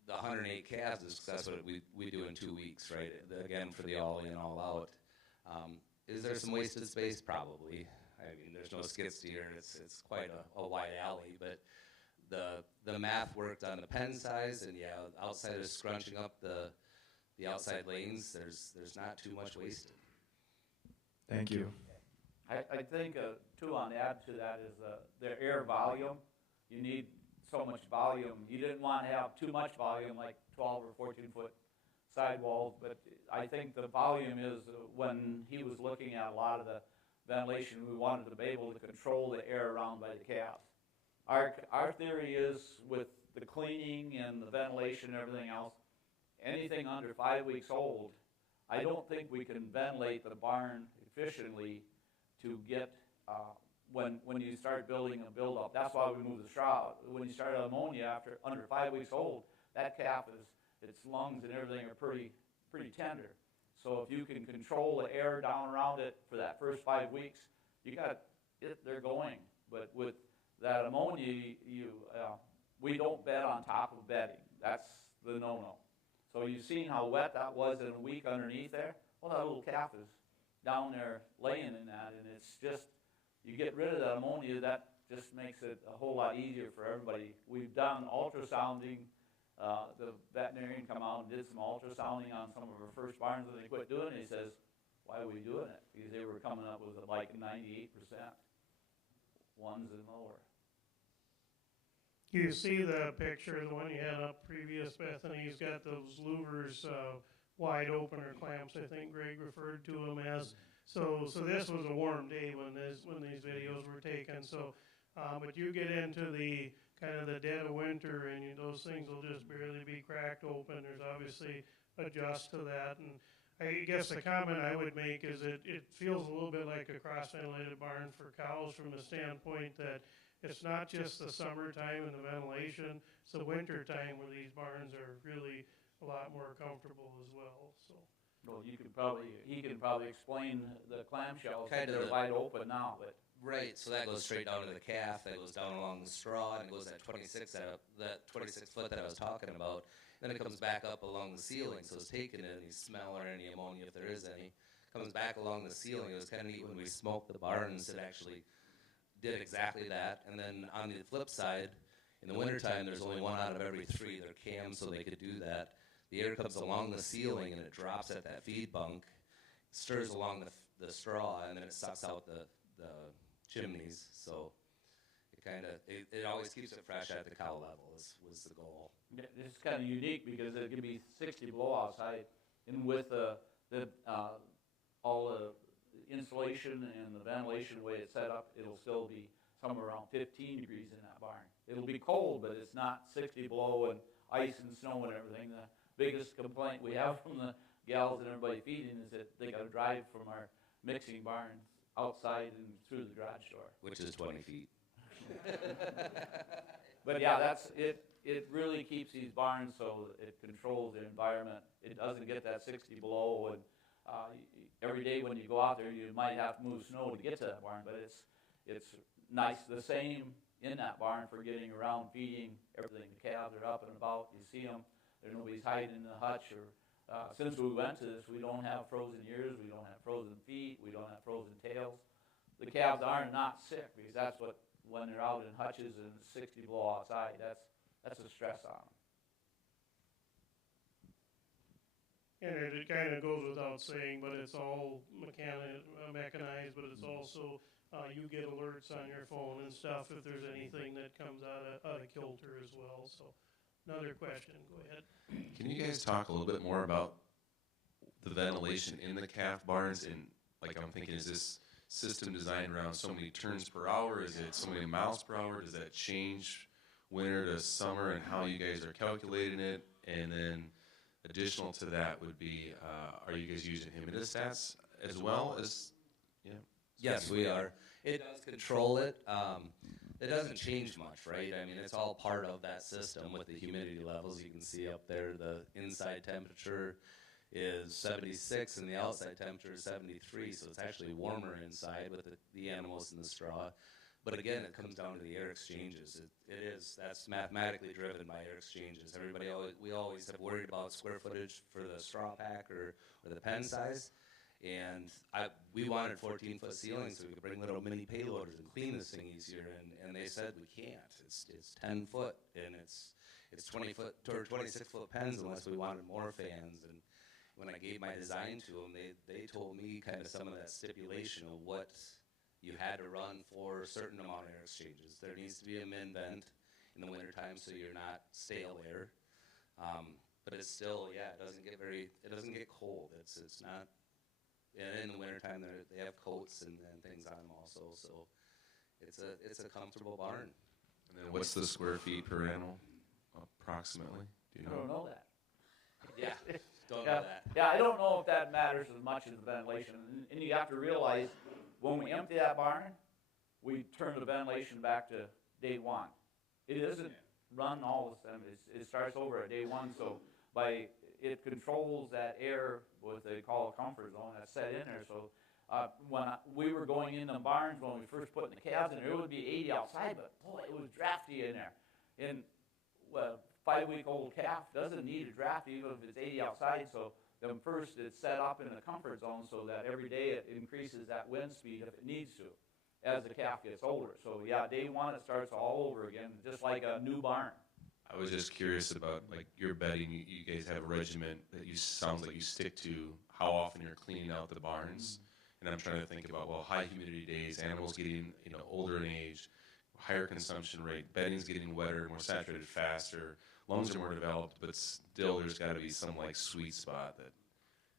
the 108 calves is because that's what we do in 2 weeks, right? Again, for the all in, all out. Is there some wasted space? Probably. I mean, there's no skid steer. It's quite a wide alley, but the math worked on the pen size, and yeah, outside of scrunching up the outside lanes, there's not too much wasted. Thank you. I think, too, on add to that is the air volume. You need so much volume. You didn't want to have too much volume, like 12 or 14-foot sidewalls, but I think the volume is when he was looking at a lot of the ventilation, we wanted to be able to control the air around by the calves. Our theory is with the cleaning and the ventilation and everything else, anything under 5 weeks old, I don't think we can ventilate the barn efficiently to get when you start building a buildup. That's why we move the shroud. When you start ammonia after under 5 weeks old, that calf its lungs and everything are pretty tender. So if you can control the air down around it for that first 5 weeks, you got it. They're going. But with that ammonia, we don't bed on top of bedding. That's the no-no. So you've seen how wet that was in a week underneath there. Well, that little calf is down there laying in that, and it's just, you get rid of that ammonia, that just makes it a whole lot easier for everybody. We've done ultrasounding. The veterinarian come out and did some ultrasounding on some of our first barns when they quit doing it. He says, why are we doing it? Because they were coming up with like 98%, ones and lower. You see the picture, the one you had up previous, Bethany, he's got those louvers wide open, or clamps, I think Greg referred to them as. So this was a warm day when these videos were taken. So, but you get into the kind of the dead of winter, and those things will just barely be cracked open. There's obviously adjust to that, and I guess the comment I would make is it feels a little bit like a cross-ventilated barn for cows from the standpoint that it's not just the summertime and the ventilation, it's the winter time where these barns are really a lot more comfortable as well. So. Well, he can probably explain the clamshells. Kind of they're wide open now, but. Right, so that goes straight down to the calf, that goes down along the straw, and it goes that 26 foot that I was talking about. Then it comes back up along the ceiling, so it's taking any smell or any ammonia, if there is any, comes back along the ceiling. It was kind of neat when we smoked the barns, it actually did exactly that. And then on the flip side, in the wintertime, there's only one out of every 3. They're cams, so they could do that. the air comes along the ceiling and it drops at that feed bunk, stirs along the straw, and then it sucks out the chimneys. So it always keeps it fresh at the cow level was the goal. It's kind of unique because it can be 60 below outside, and with all the insulation and the ventilation the way it's set up, it'll still be somewhere around 15 degrees in that barn. It'll be cold, but it's not 60 below and ice and snow and everything. The biggest complaint we have from the gals and everybody feeding is that they got to drive from our mixing barns outside and through the garage door. Which is 20 feet. But yeah, that's it. It really keeps these barns so it controls the environment. It doesn't get that 60 below, and every day when you go out there, you might have to move snow to get to that barn. But it's nice. The same in that barn for getting around, feeding, everything. The calves are up and about. You see them. There's nobody's hiding in the hutch. Or since we went to this, we don't have frozen ears. We don't have frozen feet. We don't have frozen tails. The calves are not sick because that's what, when they're out in hutches and it's 60 below outside, that's a stress on them. And it kind of goes without saying, but it's all mechanized, but it's also, you get alerts on your phone and stuff if there's anything that comes out of kilter as well. So another question, go ahead. Can you guys talk a little bit more about the ventilation in the calf barns? And like I'm thinking, is this system designed around so many turns per hour? Is it so many miles per hour? Does that change winter to summer and how you guys are calculating it? And then additional to that would be, are you guys using humidistats as well as, yeah? Yes, we are. It does control it. It doesn't change much, right? I mean, it's all part of that system with the humidity levels. You can see up there the inside temperature is 76 and the outside temperature is 73, so it's actually warmer inside with the animals in the straw. But again, it comes down to the air exchanges. That's mathematically driven by air exchanges. We always have worried about square footage for the straw pack or the pen size. And we wanted 14-foot ceilings so we could bring little mini payloaders and clean this thing easier. And they said we can't. It's 10 foot and it's 20-foot or 26-foot pens unless we wanted more fans. And when I gave my design to them, they told me kind of some of that stipulation of what you had to run for a certain amount of air exchanges. There needs to be a min vent in the wintertime so you're not stale air. But it's still, it doesn't get cold. It's not. And in the wintertime, they have coats and things on them also, so it's a comfortable barn. And then what's the square feet per animal, approximately? Do you know? I don't know that. Yeah, don't know that. Yeah, I don't know if that matters as much as the ventilation. And you have to realize, when we empty that barn, we turn the ventilation back to day one. It isn't run all the time. It starts over at day one, so it controls that air, what they call a comfort zone, that's set in there. So when we were going in the barns, when we first put the calves in there, it would be 80 outside, but boy, it was drafty in there. And a 5-week-old calf doesn't need a draft even if it's 80 outside, so then first it's set up in the comfort zone so that every day it increases that wind speed if it needs to as the calf gets older. So yeah, day one it starts all over again, just like a new barn. I was just curious about, like, your bedding. You guys have a regiment that sounds like you stick to how often you're cleaning out the barns. And I'm trying to think about, well, high humidity days, animals getting, older in age, higher consumption rate, bedding's getting wetter, more saturated faster, lungs are more developed, but still there's got to be some, like, sweet spot that.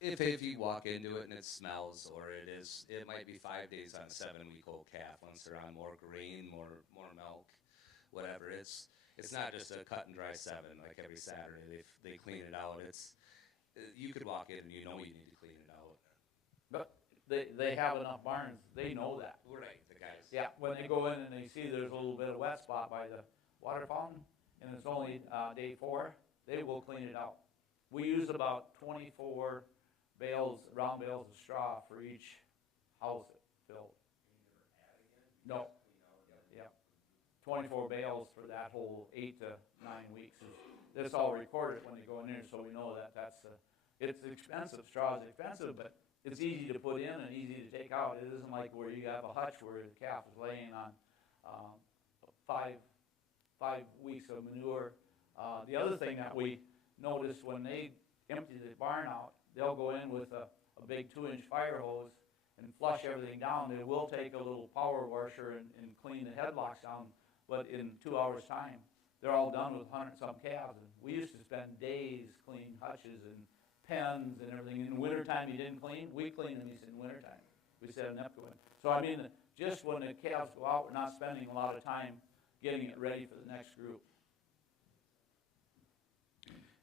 If you walk into it and it smells, or it might be 5 days on a 7-week-old calf once they're on more grain, more milk, whatever. It's not just a cut and dry 7 like every Saturday. They clean it out. You could walk in and you know you need to clean it out. But they have enough barns. They know that. Right, the guys. Yeah, when they go in and they see there's a little bit of wet spot by the water fountain, and it's only day 4, they will clean it out. We use about 24 round bales of straw for each house filled. No. Yeah. 24 bales for that whole 8 to 9 weeks. That's all recorded when they go in there, so we know that it's expensive. Straw is expensive, but it's easy to put in and easy to take out. It isn't like where you have a hutch where the calf is laying on 5 weeks of manure. The other thing that we noticed when they empty the barn out, they'll go in with a big 2-inch fire hose and flush everything down. They will take a little power washer and clean the headlocks down, but in 2 hours' time, they're all done with 100-some calves. And we used to spend days cleaning hutches and pens and everything. In wintertime, you didn't clean. We clean them in wintertime. We set an Epco in. So I mean, just when the calves go out, we're not spending a lot of time getting it ready for the next group.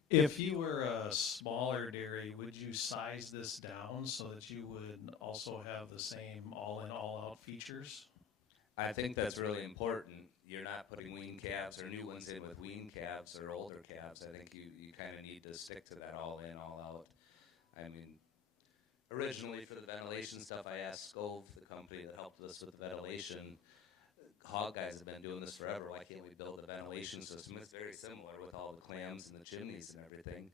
If you were a smaller dairy, would you size this down so that you would also have the same all-in, all-out features? I think that's really important. You're not putting wean calves or new ones in with wean calves or older calves. I think you kind of need to stick to that all in, all out. I mean, originally for the ventilation stuff, I asked Scove, the company that helped us with the ventilation. Hog guys have been doing this forever. Why can't we build a ventilation system? It's very similar with all the clams and the chimneys and everything.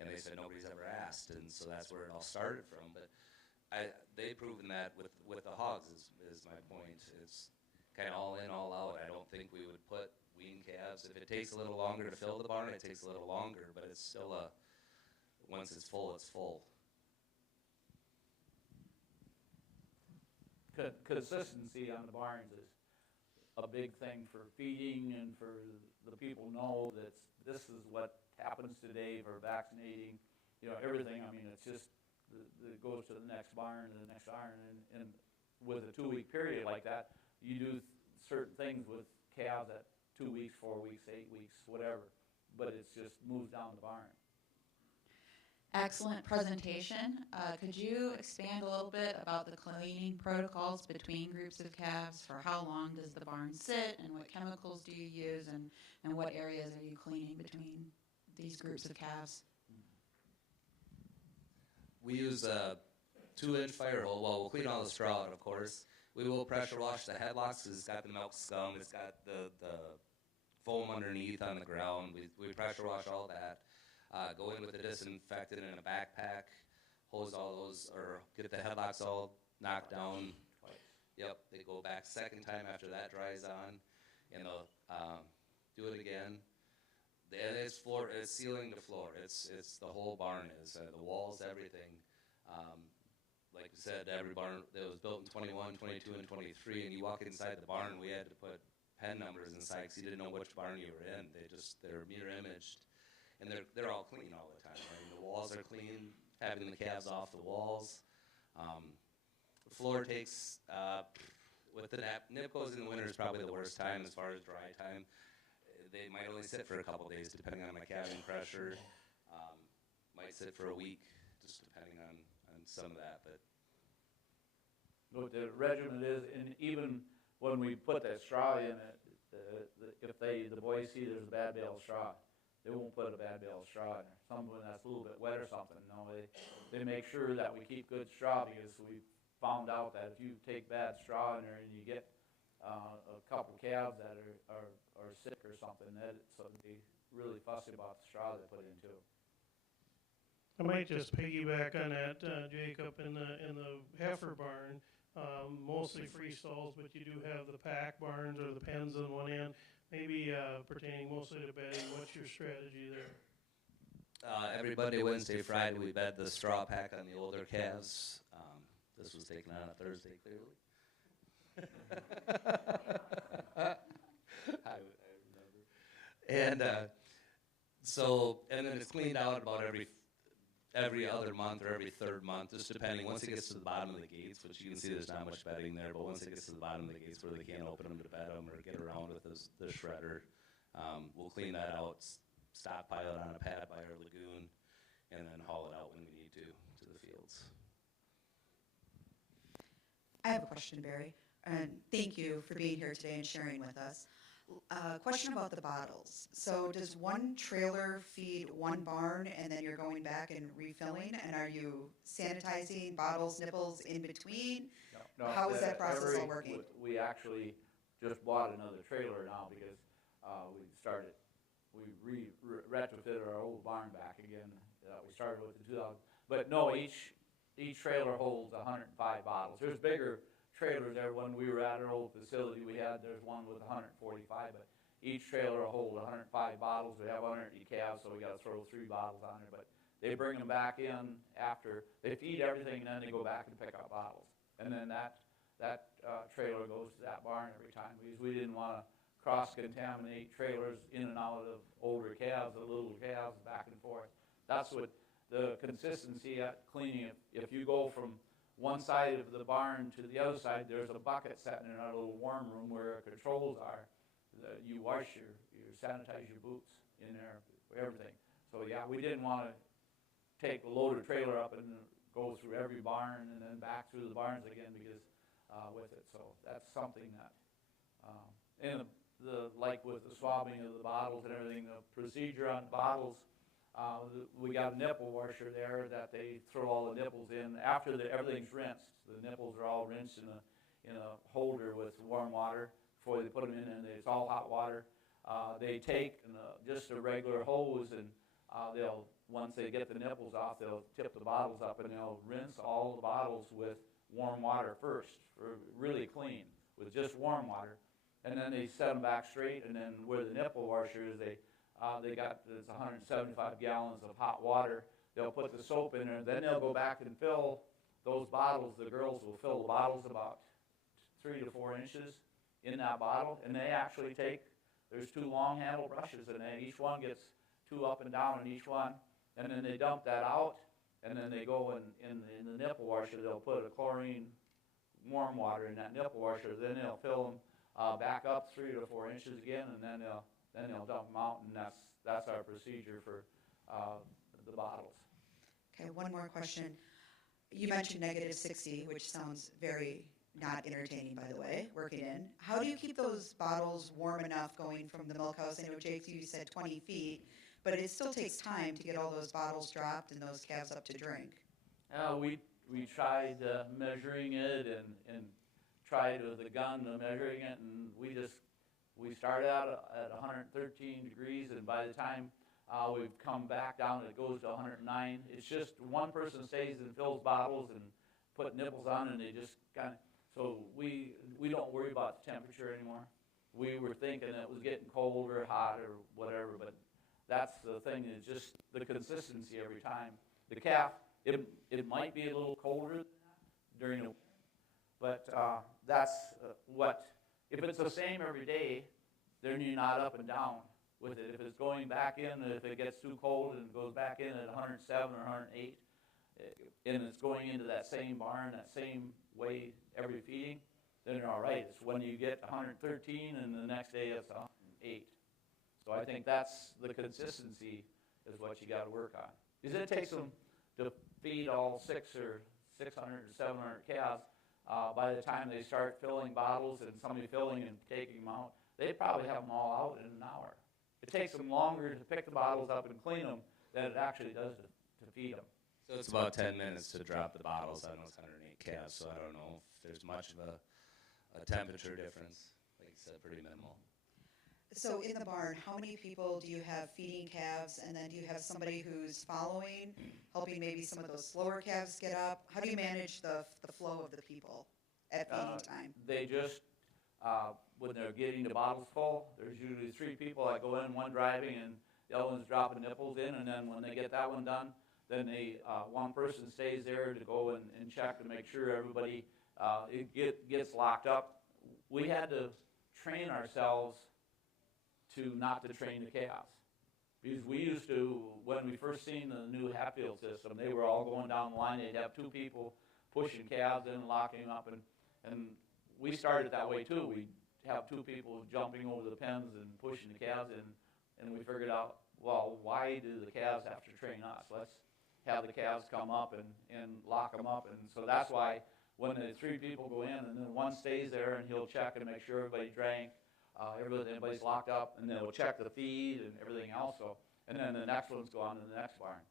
And they said nobody's ever asked, and so that's where it all started from. But they've proven that with the hogs is my point. It's kind of all in, all out. I don't think we would put wean calves. If it takes a little longer to fill the barn, it takes a little longer, but it's still once it's full, it's full. Consistency on the barns is a big thing for feeding and for the people know that this is what happens today for vaccinating, everything. I mean, it's just, it goes to the next barn and the next barn. And with a 2-week period like that, you do certain things with calves at 2 weeks, 4 weeks, 8 weeks, whatever. But it's just moves down the barn. Excellent presentation. Could you expand a little bit about the cleaning protocols between groups of calves? For how long does the barn sit, and what chemicals do you use, and what areas are you cleaning between these groups of calves? We use a 2-inch fire hole. Well, we'll clean all the straw out, of course. We will pressure wash the headlocks because it's got the milk scum. It's got the foam underneath on the ground. We pressure wash all that. Go in with a disinfectant in a backpack, hose all those, or get the headlocks all knocked down. Yep, they go back second time after that dries on, and they'll do it again. And it's ceiling to floor. It's the whole barn is the walls, everything. Like we said, every barn that was built in 21, 22, and 23, and you walk inside the barn, we had to put pen numbers inside because you didn't know which barn you were in. They're mirror imaged. And they're all clean all the time. I mean, the walls are clean, having the calves off the walls. The floor takes, with the Nipcos in the winter is probably the worst time as far as dry time. They might only sit for a couple days depending on my calving pressure. Might sit for a week, just depending on some of that. But what the regimen is, and even when we put that straw in it, if the boys see there's a bad bale of straw, they won't put a bad bale of straw in there. Something that's a little bit wet or something. No, they make sure that we keep good straw because we found out that if you take bad straw in there and you get a couple calves that are sick or something, so they really fussy about the straw they put in too. I might just piggyback on that, Jacob. In the heifer barn, mostly free stalls, but you do have the pack barns or the pens on one end. Maybe pertaining mostly to bedding. What's your strategy there? Every Monday, Wednesday, Friday, we bed the straw pack on the older calves. This was taken on a Thursday, clearly. I remember. And and then it's cleaned out about every other month or every third month, just depending. Once it gets to the bottom of the gates, which you can see there's not much bedding there, but once it gets to the bottom of the gates where they can't open them to bed them or get around with the shredder, we'll clean that out, stockpile it on a pad by our lagoon, and then haul it out when we need to the fields. I have a question, Barry, and thank you for being here today and sharing with us. Question about the bottles. So does one trailer feed one barn and then you're going back and refilling? And are you sanitizing bottles, nipples in between? No, How is that process all working? We actually just bought another trailer now because we retrofitted our old barn back again. We started with the 2000, but no, each trailer holds 105 bottles. There's bigger trailers there. When we were at our old facility, there's one with 145, but each trailer will hold 105 bottles. We have 180 calves, so we got to throw 3 bottles on there. But they bring them back in after they feed everything, and then they go back and pick up bottles. And then that trailer goes to that barn every time because we didn't want to cross-contaminate trailers in and out of older calves, the little calves back and forth. That's what the consistency at cleaning. If you go from one side of the barn to the other side, there's a bucket sitting in our little warm room where controls are. You wash you sanitize your boots in there, everything. So yeah, we didn't want to take a loaded trailer up and go through every barn and then back through the barns again because with it. So that's something that, and like with the swabbing of the bottles and everything, the procedure on bottles, we got a nipple washer there that they throw all the nipples in after everything's rinsed. The nipples are all rinsed in a holder with warm water before they put them in, and it's all hot water. They take just a regular hose, and they'll, once they get the nipples off, they'll tip the bottles up, and they'll rinse all the bottles with warm water first, really clean, with just warm water. And then they set them back straight, and then where the nipple washer is, they got this 175 gallons of hot water. They'll put the soap in there, then they'll go back and fill those bottles. The girls will fill the bottles about 3 to 4 inches in that bottle, and they actually take, there's 2 long handle brushes, and then each one gets 2 up and down in each one, and then they dump that out, and then they go in the nipple washer. They'll put a chlorine warm water in that nipple washer, then they'll fill them back up 3 to 4 inches again, and then they'll dump them out, and that's our procedure for the bottles. Okay, one more question. You mentioned -60, which sounds very not entertaining, by the way, working in. How do you keep those bottles warm enough going from the milk house? I know, Jake, you said 20 feet, but it still takes time to get all those bottles dropped and those calves up to drink. We tried measuring it and tried with the gun measuring it, and we started out at 113 degrees, and by the time we've come back down, it goes to 109. It's just one person stays and fills bottles and put nipples on, and they just kind of, so we don't worry about the temperature anymore. We were thinking it was getting cold or hot or whatever, but that's the thing, is just the consistency every time. The calf, it might be a little colder than that during the winter, but that's what, if it's the same every day, then you're not up and down with it. If it's going back in, if it gets too cold and goes back in at 107 or 108, and it's going into that same barn, that same way every feeding, then you're all right. It's when you get 113 and the next day it's 108. So I think that's the consistency is what you got to work on. Because it takes them to feed all 600 or 700 calves. By the time they start filling bottles and somebody filling and taking them out, they probably have them all out in an hour. It takes them longer to pick the bottles up and clean them than it actually does to feed them. So it's about 10 minutes to drop the bottles on those 108 calves, so I don't know if there's much of a temperature difference. Like you said, pretty minimal. So in the barn, how many people do you have feeding calves, and then do you have somebody who's following, helping maybe some of those slower calves get up? How do you manage the flow of the people at feeding time? They just, when they're getting the bottles full, there's usually 3 people that go in, one driving and the other one's dropping nipples in, and then when they get that one done, then one person stays there to go and check to make sure everybody gets locked up. We had to train ourselves to not to train the calves. Because we used to, when we first seen the new Hatfield system, they were all going down the line. They'd have 2 people pushing calves in and locking them up. And we started that way too. We'd have 2 people jumping over the pens and pushing the calves in. And we figured out, well, why do the calves have to train us? Let's have the calves come up and lock them up. And so that's why when the 3 people go in and then one stays there and he'll check and make sure everybody drank, everybody's locked up, and then we'll check the feed and everything else. So, and then the next ones go on to the next barn.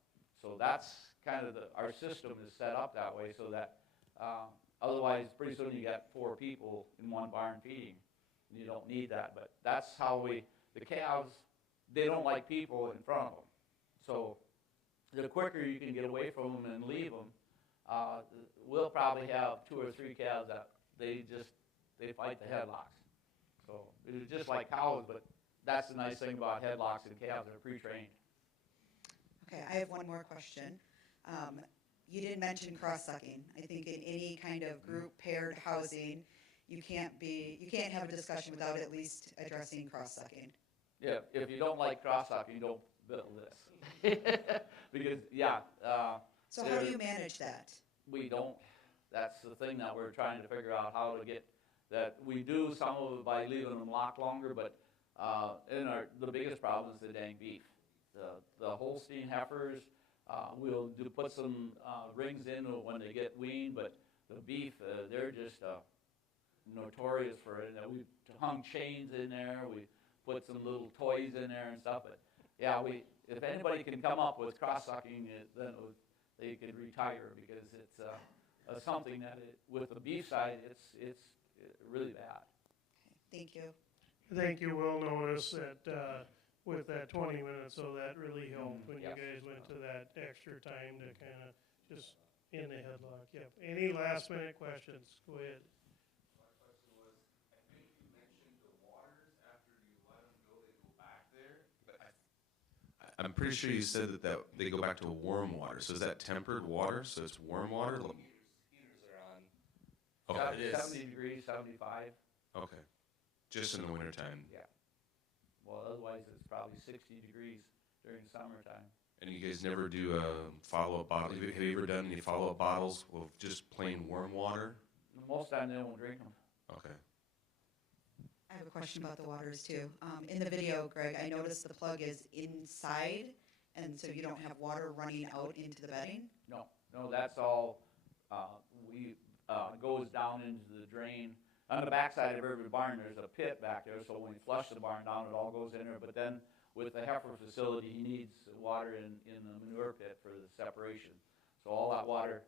So that's kind of our system is set up that way, so that otherwise pretty soon you got 4 people in one barn feeding. And you don't need that, but that's how the calves, they don't like people in front of them. So the quicker you can get away from them and leave them, we'll probably have 2 or 3 calves that they fight the headlocks. So it's just like cows, but that's the nice thing about headlocks and calves, they're pre-trained. Okay, I have one more question. You didn't mention cross-sucking. I think in any kind of group paired housing, you can't have a discussion without at least addressing cross-sucking. Yeah, if you don't like cross-sucking, you don't build this. Because, yeah. So how do you manage that? We don't. That's the thing that we're trying to figure out how to get that. We do some of it by leaving them locked longer, but the biggest problem is the dang beef. The Holstein heifers, we'll put some rings in when they get weaned, but the beef, they're just notorious for it. We hung chains in there, we put some little toys in there and stuff, but yeah, if anybody can come up with cross-sucking, then they can retire, because it's something that with the beef side, it's really bad. Okay, thank you. I think you will notice that with that 20 minutes, so that really helped when you guys went to that extra time to kind of just in the headlock. Yep. Any last minute questions? Go ahead. My question was, I think you mentioned the waters after you let them go, they go back there. But I'm pretty sure you said that they go back to warm water. So is that tempered water? So it's warm water? Heaters are on. Okay. 70 degrees, 75. Okay. Just in the wintertime. Yeah. Well, otherwise it's probably 60 degrees during summertime. And you guys never do follow-up bottle? Have you ever done any follow-up bottles with just plain warm water? Most time they won't drink them. Okay. I have a question about the waters too. In the video, Greg, I noticed the plug is inside, and so you don't have water running out into the bedding? No, that's all, goes down into the drain. On the backside of every barn, there's a pit back there, so when we flush the barn down, it all goes in there. But then with the heifer facility, he needs water in the manure pit for the separation. So all that water,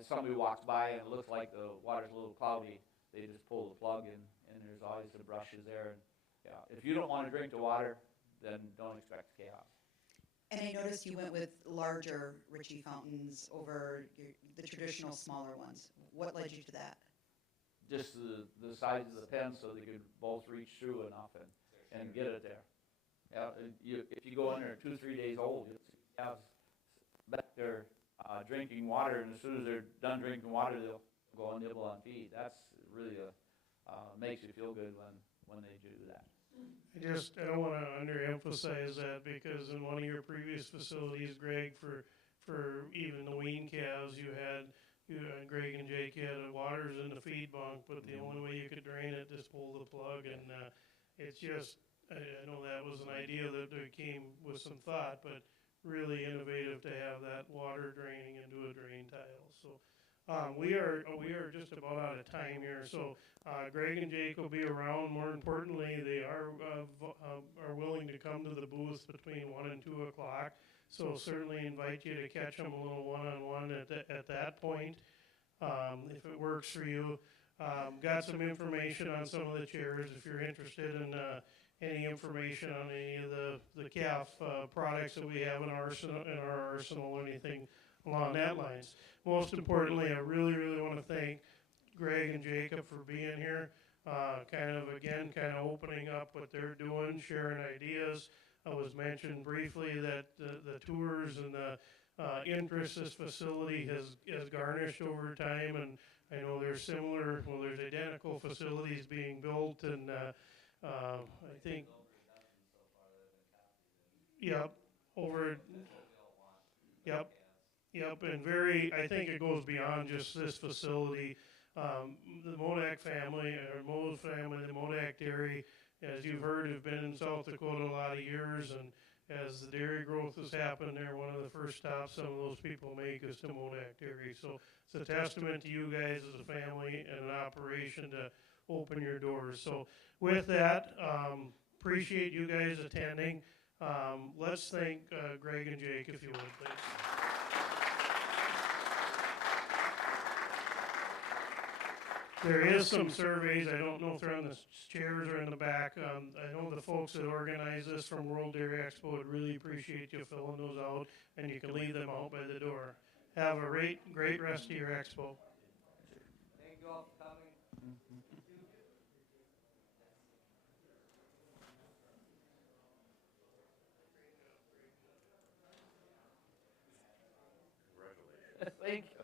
if somebody walks by and it looks like the water's a little cloudy, they just pull the plug in, and there's always the brushes there. And yeah, if you don't want to drink the water, then don't expect chaos. And I noticed you went with larger Ritchie fountains over the traditional smaller ones. What led you to that? Just the size of the pen, so they could both reach through enough and get it there. Yeah, if you go in there 2-3 days old, you have back there drinking water, and as soon as they're done drinking water, they'll go and nibble on feed. That's really makes you feel good when they do that. I don't want to underemphasize that, because in one of your previous facilities, Greg, for even the wean calves, you had Greg and Jake had waters in the feed bunk, but the only way you could drain it, just pull the plug, and it's just, I know that was an idea that came with some thought, but really innovative to have that water draining into a drain tile. So we are just about out of time here. So Greg and Jake will be around. More importantly, they are willing to come to the booth between 1 and 2 o'clock. So certainly invite you to catch them a little one-on-one at that point, if it works for you. Got some information on some of the chairs if you're interested in any information on any of the calf products that we have in our arsenal or anything along that lines. Most importantly, I really, really want to thank Greg and Jacob for being here, kind of opening up what they're doing, sharing ideas. I was mentioned briefly that the tours and the interest this facility has garnished over time, and I know there's identical facilities being built, and I think, yep, and I think it goes beyond just this facility. The MoDak family, or Mo's family, the MoDak dairy, as you've heard, have been in South Dakota a lot of years, and as the dairy growth has happened there, one of the first stops some of those people make is to MoDak Dairy. So it's a testament to you guys as a family and an operation to open your doors. So with that, appreciate you guys attending. Let's thank Greg and Jake, if you would, please. There is some surveys. I don't know if they're on the chairs or in the back. I know the folks that organize this from World Dairy Expo would really appreciate you filling those out, and you can leave them out by the door. Have a great rest of your expo. Thank you all for coming. think